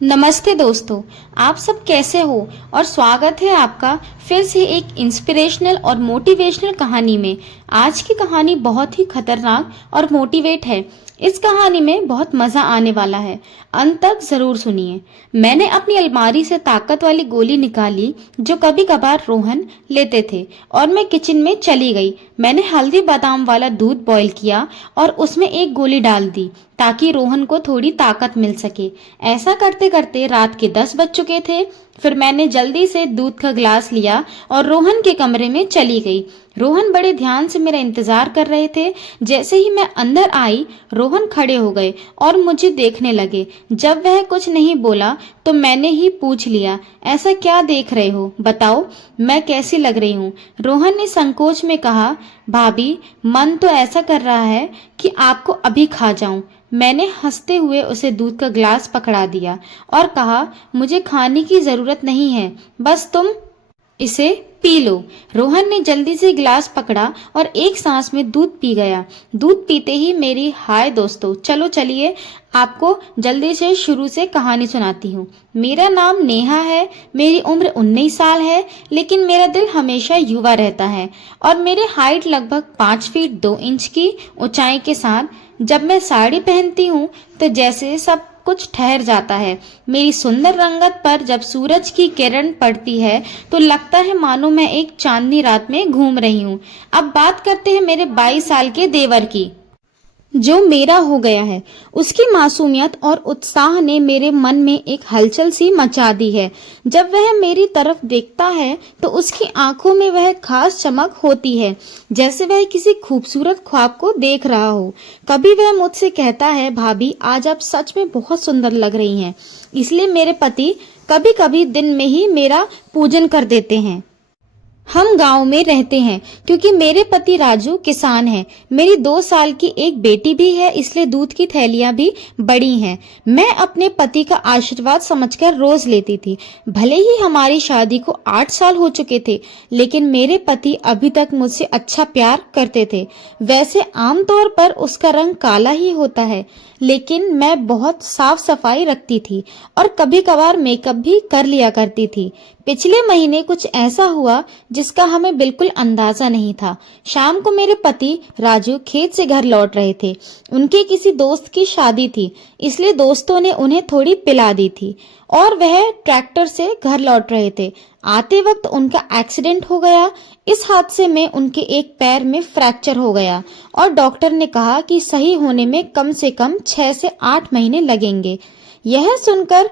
नमस्ते दोस्तों, आप सब कैसे हो और स्वागत है आपका फिर से एक इंस्पिरेशनल और मोटिवेशनल कहानी में। आज की कहानी बहुत ही खतरनाक और मोटिवेट है। इस कहानी में बहुत मजा आने वाला है, अंत तक जरूर सुनिए। मैंने अपनी अलमारी से ताकत वाली गोली निकाली जो कभी कभार रोहन लेते थे और मैं किचन में चली गई। मैंने हल्दी बादाम वाला दूध बॉईल किया और उसमें एक गोली डाल दी ताकि रोहन को थोड़ी ताकत मिल सके। ऐसा करते करते रात के 10 बज चुके थे। फिर मैंने जल्दी से दूध का गिलास लिया और रोहन के कमरे में चली गई। रोहन बड़े ध्यान से मेरा इंतजार कर रहे थे। जैसे ही मैं अंदर आई, रोहन खड़े हो गए और मुझे देखने लगे। जब वह कुछ नहीं बोला तो मैंने ही पूछ लिया, ऐसा क्या देख रहे हो, बताओ मैं कैसी लग रही हूँ। रोहन ने संकोच में कहा, भाभी मन तो ऐसा कर रहा है कि आपको अभी खा जाऊं। मैंने हंसते हुए उसे दूध का ग्लास पकड़ा दिया और कहा, मुझे खाने की जरूरत नहीं है, बस तुम इसे पी लो। रोहन ने जल्दी से गिलास पकड़ा और एक सांस में दूध पी गया। दूध पीते ही मेरी हाय दोस्तों, चलो चलिए आपको जल्दी से शुरू से कहानी सुनाती हूँ। मेरा नाम नेहा है, मेरी उम्र 19 साल है, लेकिन मेरा दिल हमेशा युवा रहता है और मेरी हाइट लगभग 5 फीट 2 इंच की ऊंचाई के साथ। जब मैं साड़ी पहनती हूँ तो जैसे सब कुछ ठहर जाता है। मेरी सुंदर रंगत पर जब सूरज की किरण पड़ती है तो लगता है मानो मैं एक चांदनी रात में घूम रही हूँ। अब बात करते हैं मेरे 22 साल के देवर की, जो मेरा हो गया है। उसकी मासूमियत और उत्साह ने मेरे मन में एक हलचल सी मचा दी है। जब वह मेरी तरफ देखता है तो उसकी आंखों में वह खास चमक होती है, जैसे वह किसी खूबसूरत ख्वाब को देख रहा हो। कभी वह मुझसे कहता है, भाभी आज आप सच में बहुत सुंदर लग रही हैं। इसलिए मेरे पति कभी कभी दिन में ही मेरा पूजन कर देते हैं। हम गांव में रहते हैं क्योंकि मेरे पति राजू किसान हैं। मेरी 2 साल की एक बेटी भी है, इसलिए दूध की थैलियां भी बड़ी हैं। मैं अपने पति का आशीर्वाद समझकर रोज लेती थी। भले ही हमारी शादी को 8 साल हो चुके थे, लेकिन मेरे पति अभी तक मुझसे अच्छा प्यार करते थे। वैसे आमतौर पर उसका रंग काला ही होता है, लेकिन मैं बहुत साफ सफाई रखती थी और कभी कभार मेकअप भी कर लिया करती थी। पिछले महीने कुछ ऐसा हुआ जिसका हमें बिल्कुल अंदाजा नहीं था। शाम को मेरे पति राजू खेत से घर लौट रहे थे। उनके किसी दोस्त की शादी थी, इसलिए दोस्तों ने उन्हें थोड़ी पिला दी थी और वह ट्रैक्टर से घर लौट रहे थे। आते वक्त उनका एक्सीडेंट हो गया। इस हादसे में उनके एक पैर में फ्रैक्चर हो गया और डॉक्टर ने कहा कि सही होने में कम से कम 6 से 8 महीने लगेंगे। यह सुनकर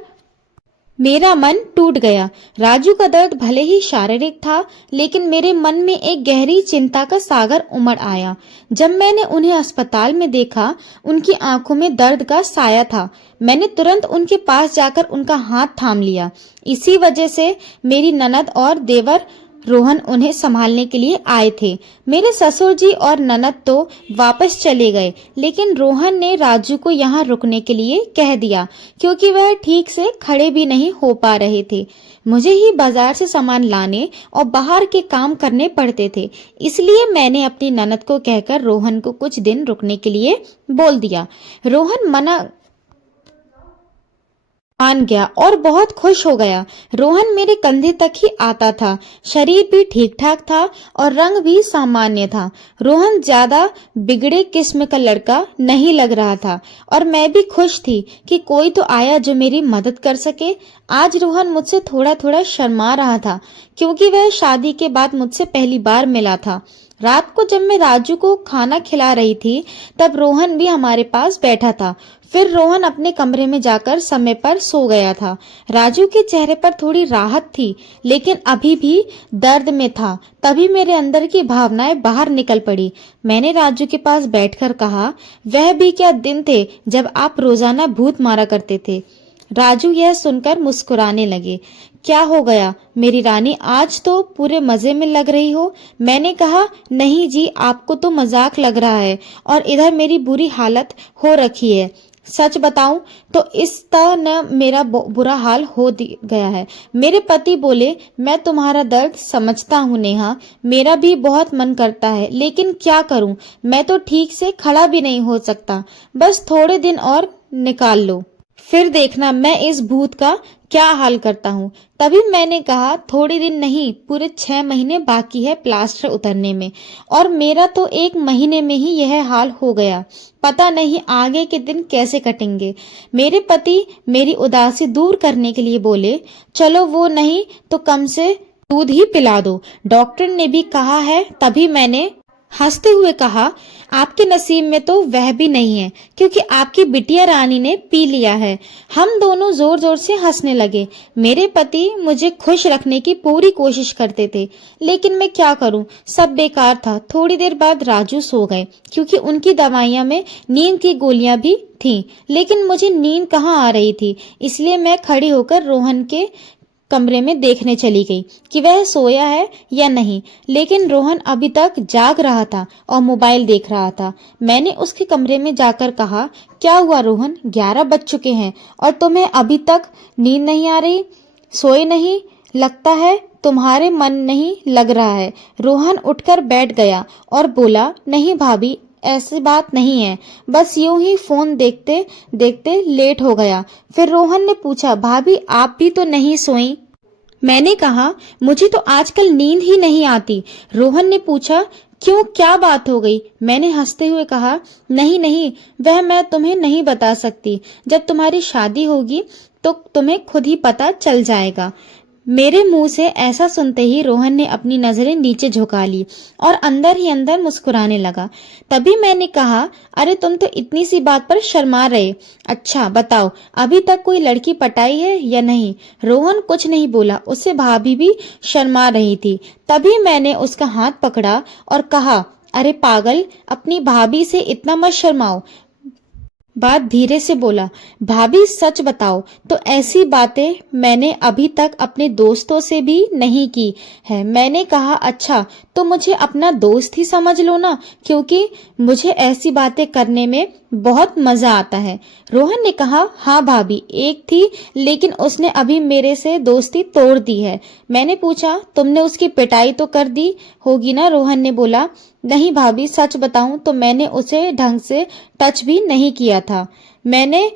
मेरा मन टूट गया। राजू का दर्द भले ही शारीरिक था, लेकिन मेरे मन में एक गहरी चिंता का सागर उमड़ आया। जब मैंने उन्हें अस्पताल में देखा, उनकी आंखों में दर्द का साया था। मैंने तुरंत उनके पास जाकर उनका हाथ थाम लिया। इसी वजह से मेरी ननद और देवर रोहन उन्हें संभालने के लिए आए थे। मेरे ससुर जी और ननद तो वापस चले गए, लेकिन रोहन ने राजू को यहाँ रुकने के लिए कह दिया क्योंकि वह ठीक से खड़े भी नहीं हो पा रहे थे। मुझे ही बाजार से सामान लाने और बाहर के काम करने पड़ते थे, इसलिए मैंने अपनी ननद को कहकर रोहन को कुछ दिन रुकने के लिए बोल दिया। रोहन मान गया और बहुत खुश हो गया। रोहन मेरे कंधे तक ही आता था, शरीर भी ठीक ठाक था और रंग भी सामान्य था। रोहन ज्यादा बिगड़े किस्म का लड़का नहीं लग रहा था और मैं भी खुश थी कि कोई तो आया जो मेरी मदद कर सके। आज रोहन मुझसे थोड़ा थोड़ा शर्मा रहा था क्योंकि वह शादी के बाद मुझसे पहली बार मिला था। रात को जब मैं राजू को खाना खिला रही थी, तब रोहन भी हमारे पास बैठा था। फिर रोहन अपने कमरे में जाकर समय पर सो गया था। राजू के चेहरे पर थोड़ी राहत थी, लेकिन अभी भी दर्द में था। तभी मेरे अंदर की भावनाएं बाहर निकल पड़ी। मैंने राजू के पास बैठकर कहा, वह भी क्या दिन थे जब आप रोजाना भूत मारा करते थे। राजू यह सुनकर मुस्कुराने लगे। क्या हो गया मेरी रानी, आज तो पूरे मजे में लग रही हो। मैंने कहा, नहीं जी, आपको तो मजाक लग रहा है और इधर मेरी बुरी हालत हो रखी है। सच बताऊं तो इस तरह न मेरा बुरा हाल हो गया है। मेरे पति बोले, मैं तुम्हारा दर्द समझता हूँ नेहा, मेरा भी बहुत मन करता है, लेकिन क्या करूं, मैं तो ठीक से खड़ा भी नहीं हो सकता। बस थोड़े दिन और निकाल लो, फिर देखना मैं इस भूत का क्या हाल करता हूँ। तभी मैंने कहा थोड़े दिन नहीं, पूरे 6 महीने बाकी है प्लास्टर उतरने में, और मेरा तो 1 महीने में ही यह हाल हो गया। पता नहीं आगे के दिन कैसे कटेंगे। मेरे पति मेरी उदासी दूर करने के लिए बोले, चलो वो नहीं तो कम से दूध ही पिला दो, डॉक्टर ने भी कहा है। तभी मैंने हंसते हुए कहा, आपके नसीब में तो वह भी नहीं है, क्योंकि आपकी बिटिया रानी ने पी लिया है। हम दोनों जोर जोर से हंसने लगे। मेरे पति मुझे खुश रखने की पूरी कोशिश करते थे, लेकिन मैं क्या करूं, सब बेकार था। थोड़ी देर बाद राजू सो गए, क्योंकि उनकी दवाइयां में नींद की गोलियां भी थीं, लेकिन मुझे नींद कहाँ आ रही थी। इसलिए मैं खड़ी होकर रोहन के कमरे में देखने चली गई कि वह सोया है या नहीं, लेकिन रोहन अभी तक जाग रहा था और मोबाइल देख रहा था। मैंने उसके कमरे में जाकर कहा, क्या हुआ रोहन, 11 बज चुके हैं और तुम्हें अभी तक नींद नहीं आ रही? सोए नहीं? लगता है तुम्हारे मन नहीं लग रहा है। रोहन उठकर बैठ गया और बोला, नहीं भाभी, ऐसी बात नहीं है, बस यूं ही फोन देखते देखते लेट हो गया। फिर रोहन ने पूछा, भाभी आप भी तो नहीं सोई? मैंने कहा, मुझे तो आजकल नींद ही नहीं आती। रोहन ने पूछा, क्यों, क्या बात हो गई? मैंने हंसते हुए कहा, नहीं नहीं, वह मैं तुम्हें नहीं बता सकती। जब तुम्हारी शादी होगी तो तुम्हें खुद ही पता चल जाएगा। मेरे मुंह से ऐसा सुनते ही रोहन ने अपनी नजरें नीचे झुका ली और अंदर ही अंदर मुस्कुराने लगा। तभी मैंने कहा, अरे तुम तो इतनी सी बात पर शर्मा रहे। अच्छा बताओ, अभी तक कोई लड़की पटाई है या नहीं? रोहन कुछ नहीं बोला, उससे भाभी भी शर्मा रही थी। तभी मैंने उसका हाथ पकड़ा और कहा, अरे पागल, अपनी भाभी से इतना मत शर्माओ। बात धीरे से बोला, भाभी सच बताओ तो ऐसी बातें मैंने अभी तक अपने दोस्तों से भी नहीं की है। मैंने कहा, अच्छा तो मुझे अपना दोस्त ही समझ लो ना, क्योंकि मुझे ऐसी बातें करने में बहुत मजा आता है। रोहन ने कहा, हाँ भाभी, एक थी, लेकिन उसने अभी मेरे से दोस्ती तोड़ दी है। मैंने पूछा, तुमने उसकी पिटाई तो कर दी होगी ना? रोहन ने बोला, नहीं भाभी, सच बताऊं तो मैंने उसे ढंग से टच भी नहीं किया था। मैंने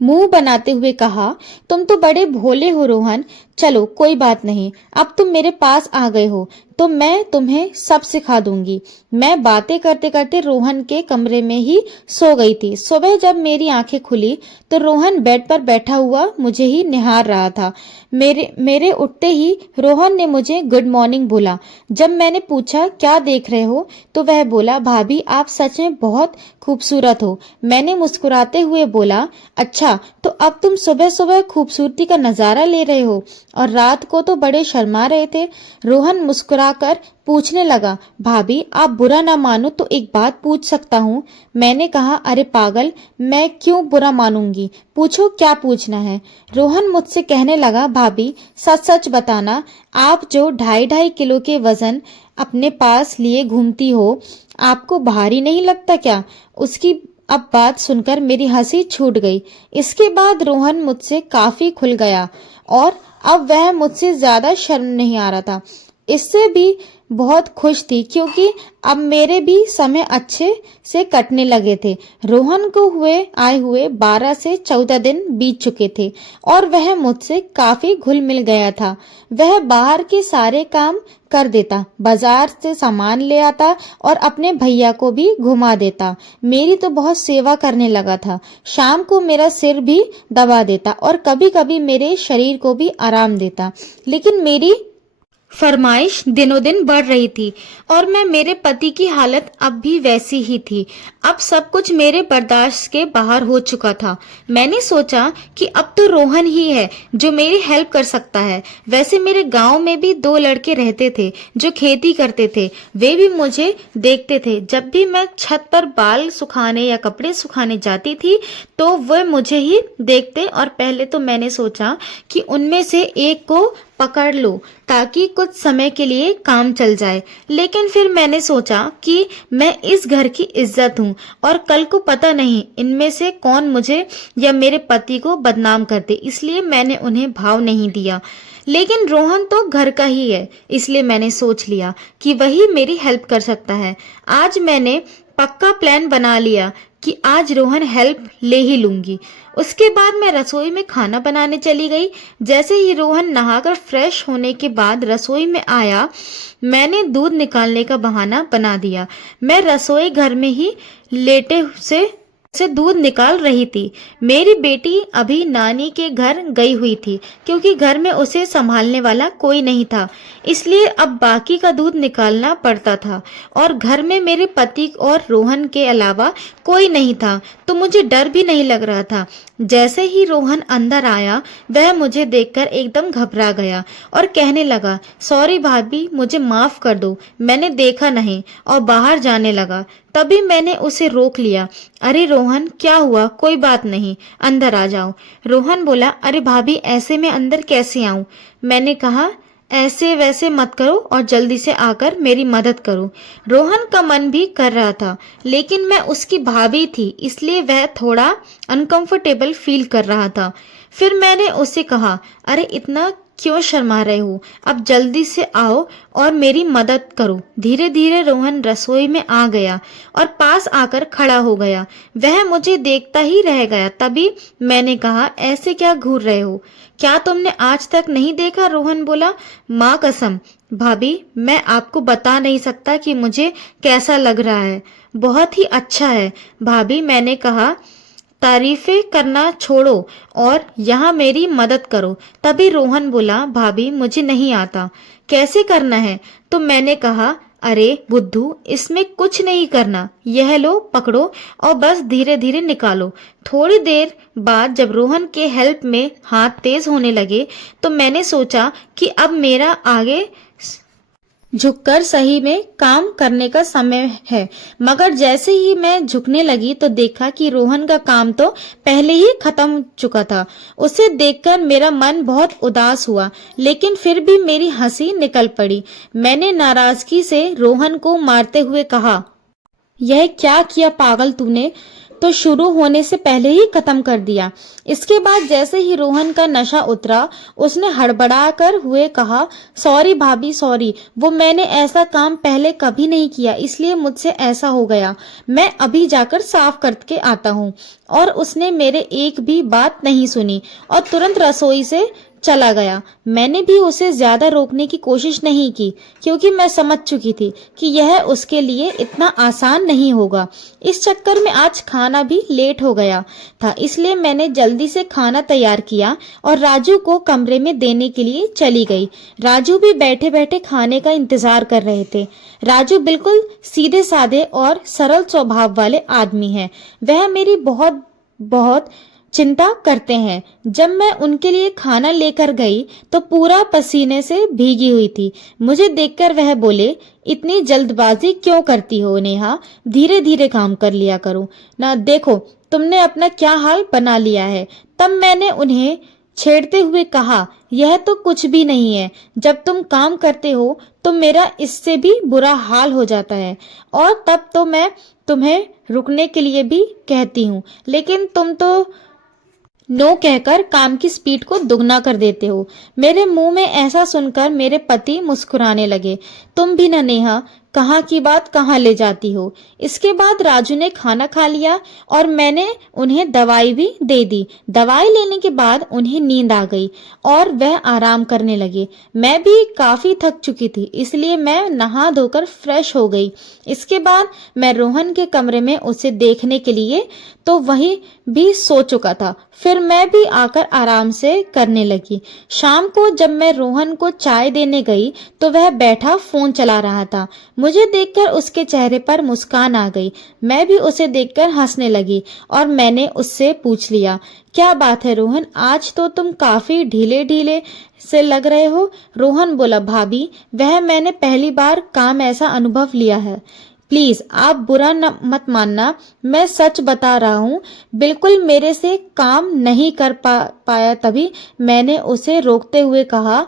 मुंह बनाते हुए कहा, तुम तो बड़े भोले हो रोहन। चलो कोई बात नहीं, अब तुम मेरे पास आ गए हो तो मैं तुम्हें सब सिखा दूंगी। मैं बातें करते करते रोहन के कमरे में ही सो गई थी। सुबह जब मेरी आंखें खुली तो रोहन बेड पर बैठा हुआ मुझे ही निहार रहा था। मेरे उठते ही रोहन ने मुझे गुड मॉर्निंग बोला। जब मैंने पूछा, क्या देख रहे हो, तो वह बोला, भाभी आप सच में बहुत खूबसूरत हो। मैंने मुस्कुराते हुए बोला, अच्छा तो अब तुम सुबह सुबह खूबसूरती का नजारा ले रहे हो और रात को तो बड़े शर्मा रहे थे। रोहन मुस्कुराकर पूछने लगा, भाभी आप बुरा ना मानो तो एक बात पूछ सकता हूँ? मैंने कहा, अरे पागल, मैं क्यों बुरा मानूंगी, पूछो क्या पूछना है। रोहन मुझसे कहने लगा, भाभी सच सच बताना, आप जो 2.5 किलो के वजन अपने पास लिए घूमती हो, आपको भारी नहीं लगता क्या? उसकी अब बात सुनकर मेरी हंसी छूट गई। इसके बाद रोहन मुझसे काफी खुल गया और अब वह मुझसे ज्यादा शर्म नहीं आ रहा था। इससे भी बहुत खुश थी, क्योंकि अब मेरे भी समय अच्छे से कटने लगे थे। रोहन को आए हुए 12 से 14 दिन बीत चुके थे और वह मुझसे काफी घुल मिल गया था। वह बाहर के सारे काम कर देता, बाजार से सामान ले आता और अपने भैया को भी घुमा देता। मेरी तो बहुत सेवा करने लगा था। शाम को मेरा सिर भी दबा देता और कभी कभी मेरे शरीर को भी आराम देता। लेकिन मेरी फरमाइश दिनों दिन बढ़ रही थी और मेरे पति की हालत अब भी वैसी ही थी। अब सब कुछ मेरे बर्दाश्त के बाहर हो चुका था। मैंने सोचा कि अब तो रोहन ही है जो मेरी हेल्प कर सकता है। वैसे मेरे गांव में भी 2 लड़के रहते थे जो खेती करते थे। वे भी मुझे देखते थे। जब भी मैं छत पर बाल सुखाने या कपड़े सुखाने जाती थी तो वे मुझे ही देखते और पहले तो मैंने सोचा कि उनमें से एक को पकड़ लो ताकि कुछ समय के लिए काम चल जाए। लेकिन फिर मैंने सोचा कि मैं इस घर की इज्जत हूँ और कल को पता नहीं इनमें से कौन मुझे या मेरे पति को बदनाम कर दे, इसलिए मैंने उन्हें भाव नहीं दिया। लेकिन रोहन तो घर का ही है, इसलिए मैंने सोच लिया कि वही मेरी हेल्प कर सकता है। आज मैंने पक्का प्लान बना लिया कि आज रोहन हेल्प ले ही लूंगी। उसके बाद मैं रसोई में खाना बनाने चली गई। जैसे ही रोहन नहाकर फ्रेश होने के बाद रसोई में आया, मैंने दूध निकालने का बहाना बना दिया। मैं रसोई घर में ही लेटे से दूध निकाल रही थी। मेरी बेटी अभी नानी के घर गई हुई थी, क्योंकि घर में उसे संभालने वाला कोई नहीं था, इसलिए अब बाकी का दूध निकालना पड़ता था। और घर में मेरे पति और रोहन के अलावा कोई नहीं था, तो मुझे डर भी नहीं लग रहा था। जैसे ही रोहन अंदर आया, वह मुझे देखकर एकदम घबरा गया और कहने लगा, सॉरी भाभी, मुझे माफ कर दो, मैंने देखा नहीं, और बाहर जाने लगा। तभी मैंने उसे रोक लिया। अरे रोहन, क्या हुआ? कोई बात नहीं, अंदर आ जाओ। रोहन बोला, अरे भाभी, ऐसे में अंदर कैसे आऊं? मैंने कहा, ऐसे वैसे मत करो और जल्दी से आकर मेरी मदद करो। रोहन का मन भी कर रहा था, लेकिन मैं उसकी भाभी थी, इसलिए वह थोड़ा अनकंफर्टेबल फील कर रहा था। फिर मैंने उसे कहा, अरे इतना क्यों शर्मा रहे हो? अब जल्दी से आओ और मेरी मदद करो। धीरे धीरे रोहन रसोई में आ गया और पास आकर खड़ा हो गया। वह मुझे देखता ही रह गया। तभी मैंने कहा, ऐसे क्या घूर रहे हो? क्या तुमने आज तक नहीं देखा? रोहन बोला, माँ कसम भाभी, मैं आपको बता नहीं सकता कि मुझे कैसा लग रहा है। बहुत ही अच्छा है भाभी। मैंने कहा, तारीफें करना छोड़ो और यहाँ मेरी मदद करो। तभी रोहन बोला, भाभी मुझे नहीं आता, कैसे करना है? तो मैंने कहा, अरे बुद्धू, इसमें कुछ नहीं करना, यह लो पकड़ो और बस धीरे धीरे निकालो। थोड़ी देर बाद जब रोहन के हेल्प में हाथ तेज होने लगे, तो मैंने सोचा कि अब मेरा आगे झुककर सही में काम करने का समय है। मगर जैसे ही मैं झुकने लगी तो देखा कि रोहन का काम तो पहले ही खत्म हो चुका था। उसे देखकर मेरा मन बहुत उदास हुआ, लेकिन फिर भी मेरी हंसी निकल पड़ी। मैंने नाराजगी से रोहन को मारते हुए कहा, यह क्या किया पागल तूने? तो शुरू होने से पहले ही खत्म कर दिया। इसके बाद जैसे ही रोहन का नशा उतरा, उसने हड़बड़ाकर हुए कहा, सॉरी भाभी सॉरी, वो मैंने ऐसा काम पहले कभी नहीं किया, इसलिए मुझसे ऐसा हो गया। मैं अभी जाकर साफ करके आता हूँ। और उसने मेरे एक भी बात नहीं सुनी और तुरंत रसोई से चला गया। मैंने भी उसे ज्यादा रोकने की कोशिश नहीं की, क्योंकि मैं समझ चुकी थी कि यह उसके लिए इतना आसान नहीं होगा। इस चक्कर में आज खाना भी लेट हो गया था, इसलिए मैंने जल्दी से खाना तैयार किया और राजू को कमरे में देने के लिए चली गई। राजू भी बैठे बैठे खाने का इंतजार कर रहे थे। राजू बिल्कुल सीधे साधे और सरल स्वभाव वाले आदमी हैं। वह मेरी बहुत बहुत चिंता करते हैं। जब मैं उनके लिए खाना लेकर गई तो पूरा पसीने से भीगी हुई थी। मुझे देखकर वह बोले, इतनी जल्दबाजी क्यों करती हो नेहा? धीरे धीरे काम कर लिया करो ना, देखो तुमने अपना क्या हाल बना लिया है। तब मैंने उन्हें छेड़ते हुए कहा, यह तो कुछ भी नहीं है। जब तुम काम करते हो तो मेरा इससे भी बुरा हाल हो जाता है, और तब तो मैं तुम्हें रुकने के लिए भी कहती हूँ, लेकिन तुम तो नो कहकर काम की स्पीड को दुगना कर देते हो। मेरे मुंह में ऐसा सुनकर मेरे पति मुस्कुराने लगे। तुम भी न नेहा, कहाँ की बात कहाँ ले जाती हो। इसके बाद राजू ने खाना खा लिया और मैंने उन्हें दवाई भी दे दी। दवाई लेने के बाद उन्हें नींद आ गई और वह आराम करने लगे। मैं भी काफी थक चुकी थी, इसलिए मैं नहा धोकर फ्रेश हो गई। इसके बाद मैं रोहन के कमरे में उसे देखने के लिए तो वही भी सो चुका था। फिर मैं भी आकर आराम से करने लगी। शाम को जब मैं रोहन को चाय देने गई तो वह बैठा फोन चला रहा था। मुझे देखकर उसके चेहरे पर मुस्कान आ गई। मैं भी उसे देखकर हंसने लगी और मैंने उससे पूछ लिया, क्या बात है रोहन, आज तो तुम काफी ढीले ढीले से लग रहे हो। रोहन बोला, भाभी वह मैंने पहली बार काम ऐसा अनुभव लिया है। प्लीज आप बुरा मत मानना, मैं सच बता रहा हूँ, बिल्कुल मेरे से काम नहीं कर पाया। तभी मैंने उसे रोकते हुए कहा,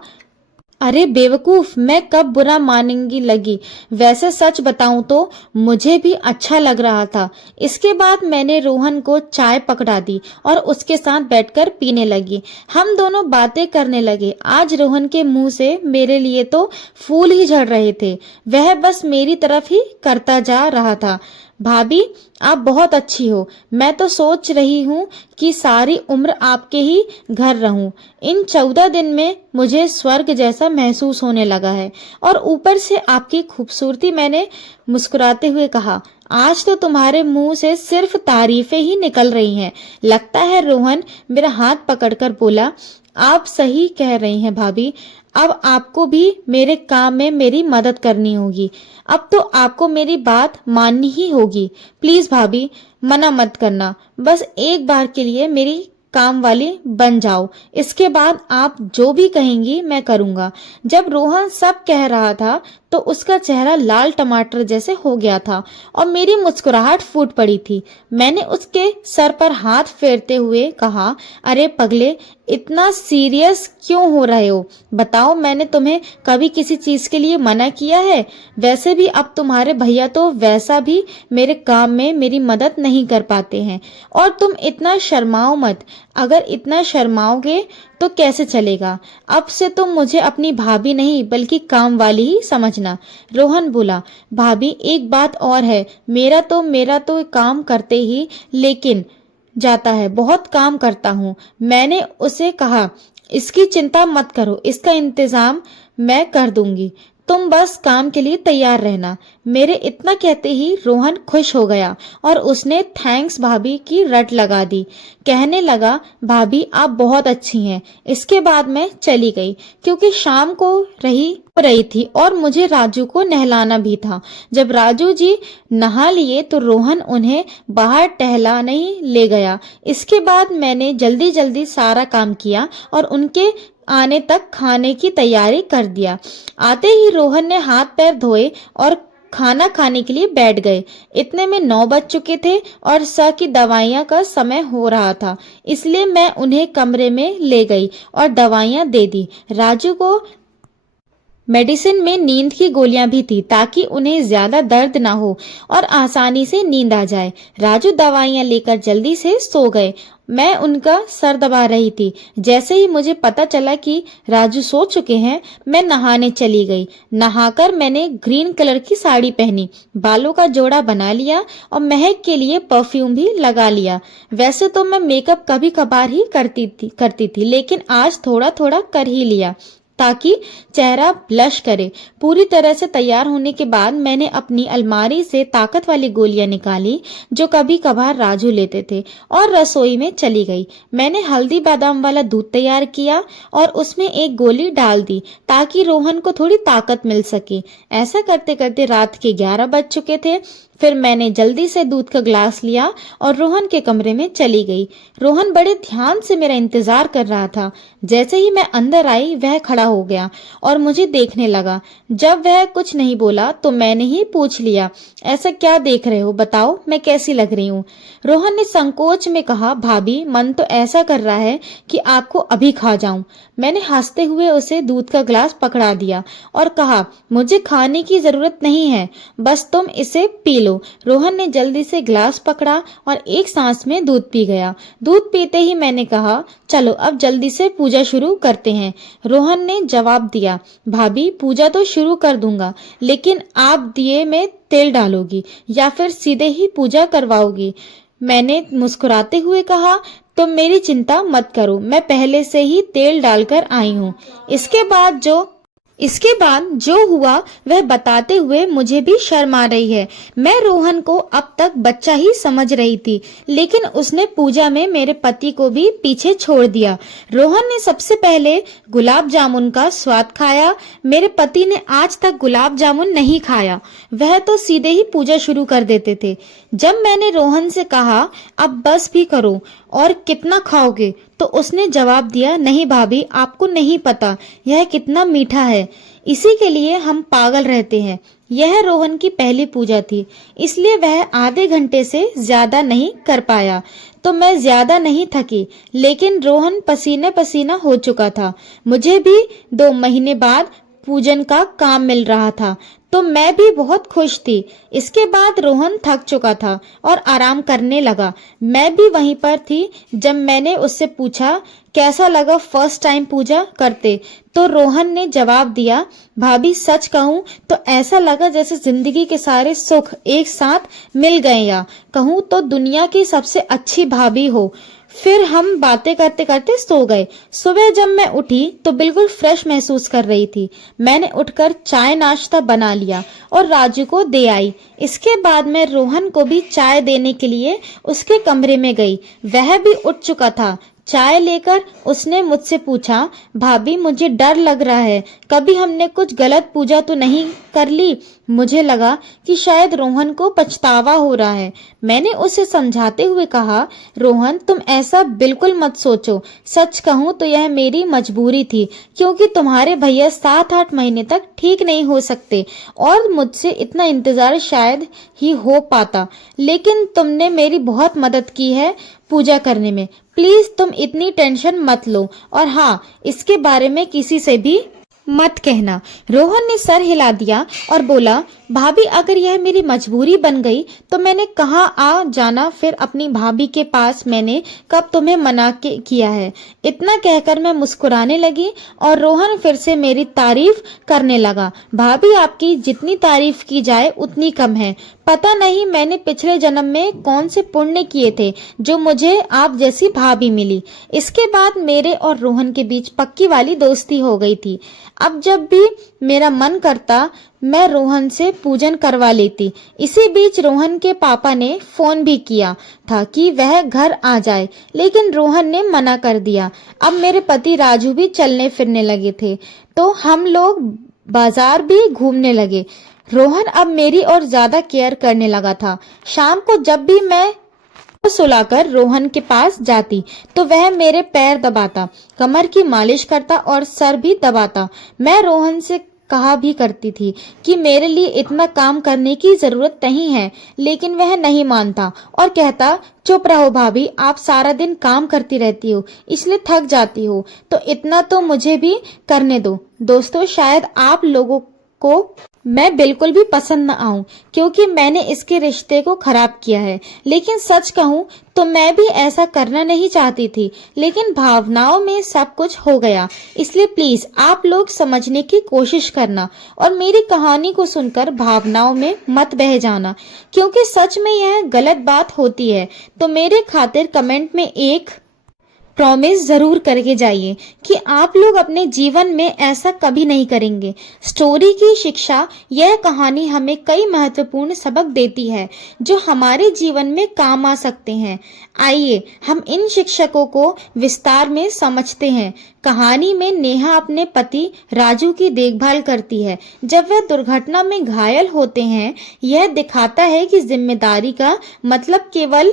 अरे बेवकूफ, मैं कब बुरा मानेंगी लगी। वैसे सच बताऊं तो मुझे भी अच्छा लग रहा था। इसके बाद मैंने रोहन को चाय पकड़ा दी और उसके साथ बैठकर पीने लगी। हम दोनों बातें करने लगे। आज रोहन के मुंह से मेरे लिए तो फूल ही झड़ रहे थे। वह बस मेरी तरफ ही करता जा रहा था। भाभी आप बहुत अच्छी हो। मैं तो सोच रही हूँ कि सारी उम्र आपके ही घर रहूं। इन 14 दिन में मुझे स्वर्ग जैसा महसूस होने लगा है। और ऊपर से आपकी खूबसूरती। मैंने मुस्कुराते हुए कहा, आज तो तुम्हारे मुंह से सिर्फ तारीफें ही निकल रही हैं। लगता है रोहन मेरा हाथ पकड़कर बोला, आप सही कह रही हैं भाभी। अब आपको भी मेरे काम में मेरी मदद करनी होगी। अब तो आपको मेरी बात माननी ही होगी। प्लीज भाभी, मना मत करना। बस एक बार के लिए मेरी काम वाली बन जाओ। इसके बाद आप जो भी कहेंगी मैं करूंगा। जब रोहन सब कह रहा था तो उसका चेहरा लाल टमाटर जैसे हो गया था और मेरी मुस्कुराहट फूट पड़ी थी। मैंने उसके सर पर हाथ फेरते हुए कहा, अरे पगले, इतना सीरियस क्यों हो रहे हो? बताओ, मैंने तुम्हें कभी किसी चीज के लिए मना किया है? वैसे भी अब तुम्हारे भैया तो वैसा भी मेरे काम में मेरी मदद नहीं कर पाते हैं। और तुम इतना शर्माओ मत। अगर इतना शर्माओगे तो कैसे चलेगा? अब से तुम मुझे अपनी भाभी नहीं बल्कि काम वाली ही समझना। रोहन बोला, भाभी एक बात और है। मेरा तो काम करते ही लेकिन जाता है, बहुत काम करता हूँ। मैंने उसे कहा, इसकी चिंता मत करो, इसका इंतजाम मैं कर दूंगी। तुम बस काम के लिए तैयार रहना। मेरे इतना कहते ही रोहन खुश हो गया और उसने थैंक्स भाभी की रट लगा दी। कहने लगा, भाभी आप बहुत अच्छी हैं। इसके बाद मैं चली गई क्योंकि शाम को रही थी और मुझे राजू को नहलाना भी था। जब राजू जी नहा लिए तो रोहन उन्हें बाहर टहलाने ही ले गया। इसके बाद मैंने जल्दी जल्दी सारा काम किया और उनके आने तक खाने की तैयारी कर दिया। आते ही रोहन ने हाथ पैर धोए और खाना खाने के लिए बैठ गए। इतने में 9 बज चुके थे और सर की दवाइयां का समय हो रहा था। इसलिए मैं उन्हें कमरे में ले गई और दवाइयां दे दी। राजू को मेडिसिन में नींद की गोलियां भी थी ताकि उन्हें ज्यादा दर्द ना हो और आसानी से नींद आ जाए। राजू दवाइयां लेकर जल्दी से सो गए। मैं उनका सर दबा रही थी। जैसे ही मुझे पता चला कि राजू सो चुके हैं, मैं नहाने चली गई। नहाकर मैंने ग्रीन कलर की साड़ी पहनी, बालों का जोड़ा बना लिया और महक के लिए परफ्यूम भी लगा लिया। वैसे तो मैं मेकअप कभी कभार ही करती थी, लेकिन आज थोड़ा थोड़ा कर ही लिया ताकि चेहरा ब्लश करे। पूरी तरह से तैयार होने के बाद मैंने अपनी अलमारी से ताकत वाली गोलियां निकाली जो कभी कभार राजू लेते थे और रसोई में चली गई। मैंने हल्दी बादाम वाला दूध तैयार किया और उसमें एक गोली डाल दी ताकि रोहन को थोड़ी ताकत मिल सके। ऐसा करते करते रात के 11 बज चुके थे। फिर मैंने जल्दी से दूध का ग्लास लिया और रोहन के कमरे में चली गई। रोहन बड़े ध्यान से मेरा इंतजार कर रहा था। जैसे ही मैं अंदर आई वह खड़ा हो गया और मुझे देखने लगा। जब वह कुछ नहीं बोला तो मैंने ही पूछ लिया, ऐसा क्या देख रहे हो? बताओ मैं कैसी लग रही हूँ? रोहन ने संकोच में कहा, भाभी मन तो ऐसा कर रहा है कि आपको अभी खा जाऊं। मैंने हंसते हुए उसे दूध का ग्लास पकड़ा दिया और कहा, मुझे खाने की जरूरत नहीं है, बस तुम इसे पी लो। रोहन ने जल्दी से ग्लास पकड़ा और एक सांस में दूध पी गया। दूध पीते ही मैंने कहा, चलो अब जल्दी से पूजा शुरू करते हैं। रोहन ने जवाब दिया, भाभी पूजा तो शुरू कर दूंगा, लेकिन आप दिए में तेल डालोगी या फिर सीधे ही पूजा करवाओगी? मैंने मुस्कुराते हुए कहा, तुम मेरी चिंता मत करो, मैं पहले से ही तेल डालकर आई हूँ। इसके बाद जो हुआ वह बताते हुए मुझे भी शर्म आ रही है। मैं रोहन को अब तक बच्चा ही समझ रही थी, लेकिन उसने पूजा में मेरे पति को भी पीछे छोड़ दिया। रोहन ने सबसे पहले गुलाब जामुन का स्वाद खाया। मेरे पति ने आज तक गुलाब जामुन नहीं खाया, वह तो सीधे ही पूजा शुरू कर देते थे। जब मैंने रोहन से कहा, अब बस भी करो और कितना खाओगे, तो उसने जवाब दिया, नहीं भाभी, आपको नहीं पता यह कितना मीठा है, इसी के लिए हम पागल रहते हैं। यह रोहन की पहली पूजा थी, इसलिए वह आधे घंटे से ज्यादा नहीं कर पाया। तो मैं ज्यादा नहीं थकी, लेकिन रोहन पसीने पसीना हो चुका था। मुझे भी 2 महीने बाद पूजन का काम मिल रहा था, तो मैं भी बहुत खुश थी। इसके बाद रोहन थक चुका था और आराम करने लगा। मैं भी वहीं पर थी जब मैंने उससे पूछा कैसा लगा फर्स्ट टाइम पूजा करते? तो रोहन ने जवाब दिया, भाभी सच कहूँ तो ऐसा लगा जैसे जिंदगी के सारे सुख एक साथ मिल गए, या कहूँ तो दुनिया की सबसे अच्छी भाभी हो। फिर हम बातें करते करते सो गए। सुबह जब मैं उठी तो बिल्कुल फ्रेश महसूस कर रही थी। मैंने उठकर चाय नाश्ता बना लिया और राजू को दे आई। इसके बाद मैं रोहन को भी चाय देने के लिए उसके कमरे में गई। वह भी उठ चुका था। चाय लेकर उसने मुझसे पूछा, भाभी मुझे डर लग रहा है, कभी हमने कुछ गलत पूजा तो नहीं कर ली? मुझे लगा कि शायद रोहन को पछतावा हो रहा है। मैंने उसे समझाते हुए कहा, रोहन तुम ऐसा बिल्कुल मत सोचो। सच कहूँ तो यह मेरी मजबूरी थी, क्योंकि तुम्हारे भैया 7-8 महीने तक ठीक नहीं हो सकते और मुझसे इतना इंतजार शायद ही हो पाता। लेकिन तुमने मेरी बहुत मदद की है पूजा करने में। प्लीज तुम इतनी टेंशन मत लो, और हाँ, इसके बारे में किसी से भी मत कहना। रोहन ने सर हिला दिया और बोला, भाभी अगर यह मेरी मजबूरी बन गई तो मैंने कहाँ आ जाना फिर अपनी भाभी के पास, मैंने कब तुम्हें मना किया है? इतना कहकर मैं मुस्कुराने लगी और रोहन फिर से मेरी तारीफ करने लगा। भाभी आपकी जितनी तारीफ की जाए उतनी कम है। पता नहीं मैंने पिछले जन्म में कौन से पुण्य किए थे जो मुझे आप जैसी भाभी मिली। इसके बाद मेरे और रोहन के बीच पक्की वाली दोस्ती हो गई थी। अब जब भी मेरा मन करता मैं रोहन से पूजन करवा लेती। इसी बीच रोहन के पापा ने फोन भी किया था कि वह घर आ जाए, लेकिन रोहन ने मना कर दिया। अब मेरे पति राजू भी चलने फिरने लगे थे तो हम लोग बाजार भी घूमने लगे। रोहन अब मेरी और ज्यादा केयर करने लगा था। शाम को जब भी मैं सुलाकर रोहन के पास जाती तो वह मेरे पैर दबाता, कमर की मालिश करता और सर भी दबाता। मैं रोहन से कहा भी करती थी कि मेरे लिए इतना काम करने की जरूरत नहीं है, लेकिन वह नहीं मानता और कहता, चुप रहो भाभी, आप सारा दिन काम करती रहती हो इसलिए थक जाती हो, तो इतना तो मुझे भी करने दो। दोस्तों, शायद आप लोगों को मैं बिल्कुल भी पसंद न आऊं क्योंकि मैंने इसके रिश्ते को खराब किया है, लेकिन सच कहूं तो मैं भी ऐसा करना नहीं चाहती थी, लेकिन भावनाओं में सब कुछ हो गया। इसलिए प्लीज आप लोग समझने की कोशिश करना और मेरी कहानी को सुनकर भावनाओं में मत बह जाना, क्योंकि सच में यह गलत बात होती है। तो मेरे खातिर कमेंट में एक प्रॉमिस जरूर करके जाइए कि आप लोग अपने जीवन में ऐसा कभी नहीं करेंगे। स्टोरी की शिक्षा, यह कहानी हमें कई महत्वपूर्ण सबक देती है जो हमारे जीवन में काम आ सकते हैं। आइए हम इन शिक्षकों को विस्तार में समझते हैं। कहानी में नेहा अपने पति राजू की देखभाल करती है जब वह दुर्घटना में घायल होते हैं। यह दिखाता है कि जिम्मेदारी का मतलब केवल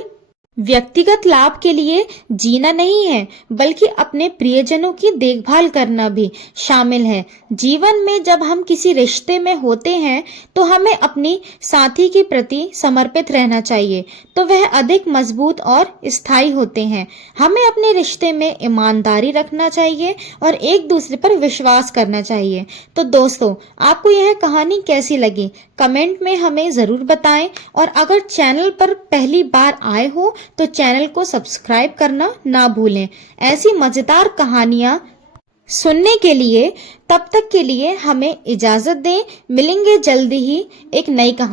व्यक्तिगत लाभ के लिए जीना नहीं है, बल्कि अपने प्रियजनों की देखभाल करना भी शामिल है। जीवन में जब हम किसी रिश्ते में होते हैं तो हमें अपनी साथी के प्रति समर्पित रहना चाहिए, तो वह अधिक मजबूत और स्थायी होते हैं। हमें अपने रिश्ते में ईमानदारी रखना चाहिए और एक दूसरे पर विश्वास करना चाहिए। तो दोस्तों, आपको यह कहानी कैसी लगी कमेंट में हमें जरूर बताएं, और अगर चैनल पर पहली बार आए हो तो चैनल को सब्सक्राइब करना ना भूलें। ऐसी मजेदार कहानियां सुनने के लिए तब तक के लिए हमें इजाजत दें। मिलेंगे जल्दी ही एक नई कहानी।